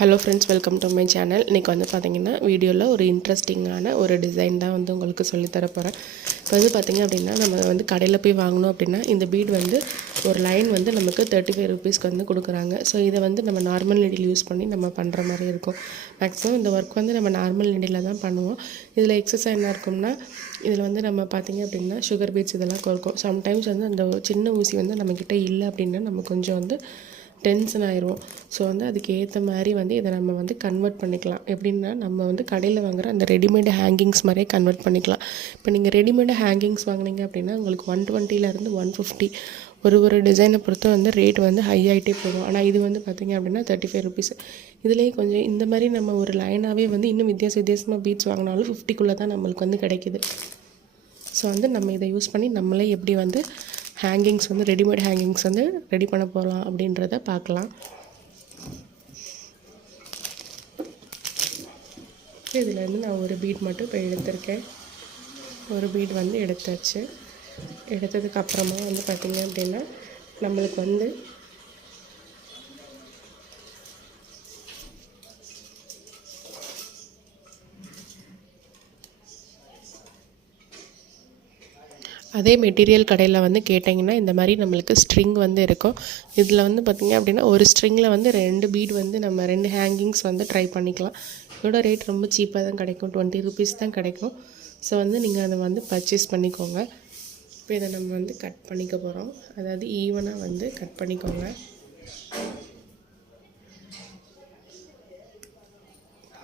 Hello friends, welcome to my channel. இன்றைக்கி வந்து பார்த்திங்கன்னா வீடியோவில் ஒரு இன்ட்ரெஸ்டிங்கான ஒரு டிசைன் தான் வந்து உங்களுக்கு சொல்லித்தர போகிறேன். இப்போ வந்து பார்த்திங்க அப்படின்னா நம்ம வந்து கடையில் போய் வாங்கினோம் அப்படின்னா இந்த பீட் வந்து ஒரு லைன் வந்து நமக்கு 35 ருபீஸ்க்கு வந்து கொடுக்குறாங்க. ஸோ இதை வந்து நம்ம நார்மல் நீடில் யூஸ் பண்ணி நம்ம பண்ணுற மாதிரி இருக்கும். மேக்ஸிமம் இந்த ஒர்க் வந்து நம்ம நார்மல் நீடில் தான் பண்ணுவோம். இதில் எக்ஸஸாக என்ன இருக்கும்னா இதில் வந்து நம்ம பார்த்திங்க அப்படின்னா சுகர் பீட்ஸ் இதெல்லாம் கொடுக்கும். சம்டைம்ஸ் வந்து அந்த சின்ன ஊசி வந்து நம்மக்கிட்ட இல்லை அப்படின்னா நம்ம கொஞ்சம் வந்து டென்ஷன் ஆயிடுவோம். ஸோ வந்து அதுக்கு ஏற்ற மாதிரி வந்து இதை நம்ம வந்து கன்வெர்ட் பண்ணிக்கலாம். எப்படின்னா நம்ம வந்து கடையில் வாங்குகிற அந்த ரெடிமேடு ஹேங்கிங்ஸ் மாதிரியே கன்வெர்ட் பண்ணிக்கலாம். இப்போ நீங்கள் ரெடிமேடு ஹேங்கிங்ஸ் வாங்கினீங்க அப்படின்னா உங்களுக்கு 120லேருந்து 150 ஒரு டிசைனை பொறுத்து வந்து ரேட் வந்து ஹை ஆகிட்டே போகும். ஆனால் இது வந்து பார்த்திங்க அப்படின்னா 35 ருபீஸ். இதுலேயே கொஞ்சம் இந்த மாதிரி நம்ம ஒரு லைனாகவே வந்து இன்னும் வித்தியாசமாக பீட்ஸ் வாங்கினாலும் 50க்குள்ளே தான் நம்மளுக்கு வந்து கிடைக்கிது. ஸோ வந்து நம்ம இதை யூஸ் பண்ணி நம்மளே எப்படி வந்து ஹேங்கிங்ஸ் வந்து ரெடிமேட் ஹேங்கிங்ஸ் வந்து ரெடி பண்ண போகலாம் அப்படின்றத பார்க்கலாம். இதில் வந்து நான் ஒரு பீட் மட்டும் இப்போ எடுத்திருக்கேன். ஒரு பீட் வந்து எடுத்தாச்சு. எடுத்ததுக்கப்புறமா வந்து பார்த்திங்க அப்படின்னா நம்மளுக்கு வந்து அதே மெட்டீரியல் கடையில் வந்து கேட்டிங்கன்னா இந்த மாதிரி நம்மளுக்கு ஸ்ட்ரிங் வந்து இருக்கும். இதில் வந்து பார்த்திங்க அப்படின்னா ஒரு ஸ்ட்ரிங்கில் வந்து 2 பீட் வந்து நம்ம 2 ஹேங்கிங்ஸ் வந்து ட்ரை பண்ணிக்கலாம். இதோட ரேட் ரொம்ப சீப்பாக தான் கிடைக்கும், 20 ருபீஸ் தான் கிடைக்கும். ஸோ வந்து நீங்கள் அதை வந்து பர்ச்சேஸ் பண்ணிக்கோங்க. இப்போ இதை நம்ம வந்து கட் பண்ணிக்க போகிறோம். அதாவது ஈவனாக வந்து கட் பண்ணிக்கோங்க.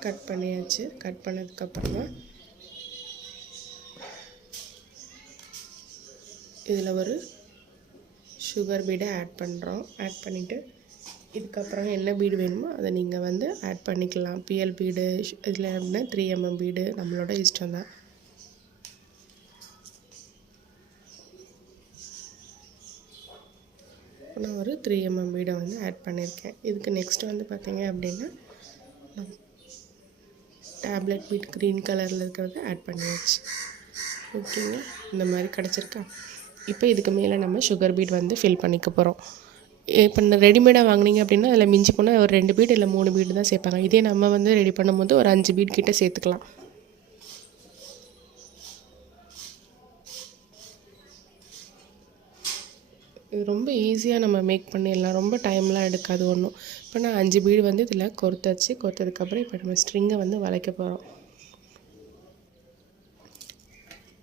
கட் பண்ணியாச்சு. கட் பண்ணதுக்கப்புறமா இதில் ஒரு சுகர் பீடை ஆட் பண்ணுறோம். ஆட் பண்ணிவிட்டு இதுக்கப்புறம் என்ன பீடு வேணுமோ அதை நீங்கள் வந்து ஆட் பண்ணிக்கலாம். பிஎல் பீடு இதில் அப்படின்னா 3mm பீடு நம்மளோட இஷ்டம் தான். நான் ஒரு 3mm பீடை வந்து ஆட் பண்ணியிருக்கேன். இதுக்கு நெக்ஸ்ட் வந்து பார்த்திங்க அப்படின்னா டேப்லெட் பீட் க்ரீன் கலரில் இருக்கிறத ஆட் பண்ணியாச்சு. ஓகேங்க, இந்த மாதிரி கிடச்சிருக்கா. இப்போ இதுக்கு மேலே நம்ம சுகர் பீட் வந்து ஃபில் பண்ணிக்க போகிறோம். இப்போ ரெடிமேடாக வாங்கினீங்க அப்படின்னா அதில் மிஞ்சி போனால் ஒரு 2 பீட் இல்லை 3 பீடு தான் சேர்ப்பாங்க. இதே நம்ம வந்து ரெடி பண்ணும்போது ஒரு 5 பீட் கிட்டே சேர்த்துக்கலாம். இது ரொம்ப ஈஸியாக நம்ம மேக் பண்ணிடலாம். ரொம்ப டைம்லாம் எடுக்காது ஒன்றும். இப்போ நான் 5 பீடு வந்து இதில் கோர்த்தாச்சு. கோர்த்ததுக்கப்புறம் இப்போ நம்ம ஸ்ட்ரிங்கை வந்து வளைக்க போகிறோம்.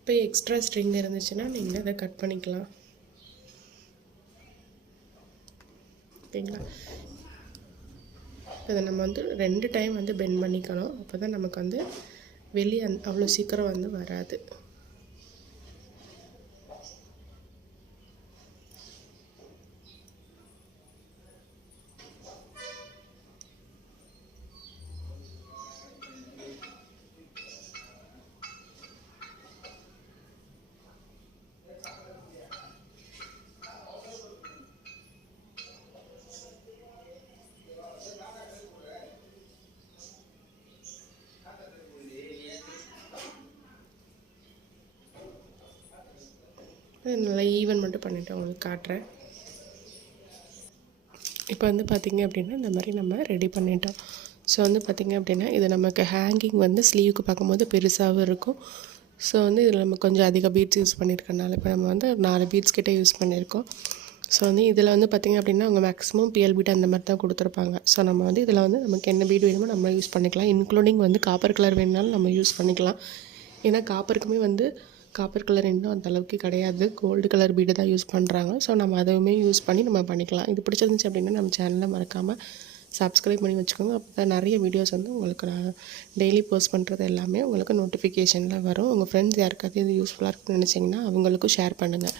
இப்போ எக்ஸ்ட்ரா ஸ்ட்ரிங் இருந்துச்சுன்னா நீங்கள் அதை கட் பண்ணிக்கலாம். ஓகேங்களா. இதை நம்ம வந்து 2 டைம் வந்து பெண்ட் பண்ணிக்கணும். அப்போ தான் நமக்கு வந்து வெளியே அவ்வளோ சீக்கிரம் வந்து வராது. நல்லா ஈவன் மட்டும் பண்ணிவிட்டு உங்களுக்கு காட்டுறேன். இப்போ வந்து பார்த்திங்க அப்படின்னா இந்த மாதிரி நம்ம ரெடி பண்ணிட்டோம். ஸோ வந்து பார்த்திங்க அப்படின்னா இது நமக்கு ஹேங்கிங் வந்து ஸ்லீவுக்கு பார்க்கும்போது பெருசாகவும் இருக்கும். ஸோ வந்து இதில் நம்ம கொஞ்சம் அதிக பீட்ஸ் யூஸ் பண்ணியிருக்கனால இப்போ நம்ம வந்து 4 பீட்ஸ் கிட்டே யூஸ் பண்ணியிருக்கோம். ஸோ வந்து இதில் வந்து பார்த்திங்க அப்படின்னா அவங்க மேக்ஸிமம் பிஎல் பீட் அந்த மாதிரி தான் கொடுத்துருப்பாங்க. ஸோ நம்ம வந்து இதில் வந்து நமக்கு என்ன பீட் வேணுமோ நம்ம யூஸ் பண்ணிக்கலாம். இன்க்ளூடிங் வந்து காப்பர் கலர் வேணுனாலும் நம்ம யூஸ் பண்ணிக்கலாம். ஏன்னா காப்பருக்குமே வந்து காப்பர் கலர் இன்னும் அந்தளவுக்கு கிடையாது, கோல்டு கலர் பீடு தான் யூஸ் பண்ணுறாங்க. ஸோ நம்ம அதுவுமே யூஸ் பண்ணி நம்ம பண்ணிக்கலாம். இது பிடிச்சிருந்துச்சு அப்படின்னா நம்ம சேனலில் மறக்காமல் சப்ஸ்கிரைப் பண்ணி வச்சுக்கோங்க. அப்போ தான் நிறைய வீடியோஸ் வந்து உங்களுக்கு நான் டெய்லி போஸ்ட் பண்ணுறது எல்லாமே உங்களுக்கு நோட்டிஃபிகேஷனில் வரும். உங்கள் ஃப்ரெண்ட்ஸ் யாருக்காவது இது யூஸ்ஃபுல்லாக இருக்குன்னு நினச்சிங்கன்னா அவங்களுக்கும் ஷேர் பண்ணுங்கள்.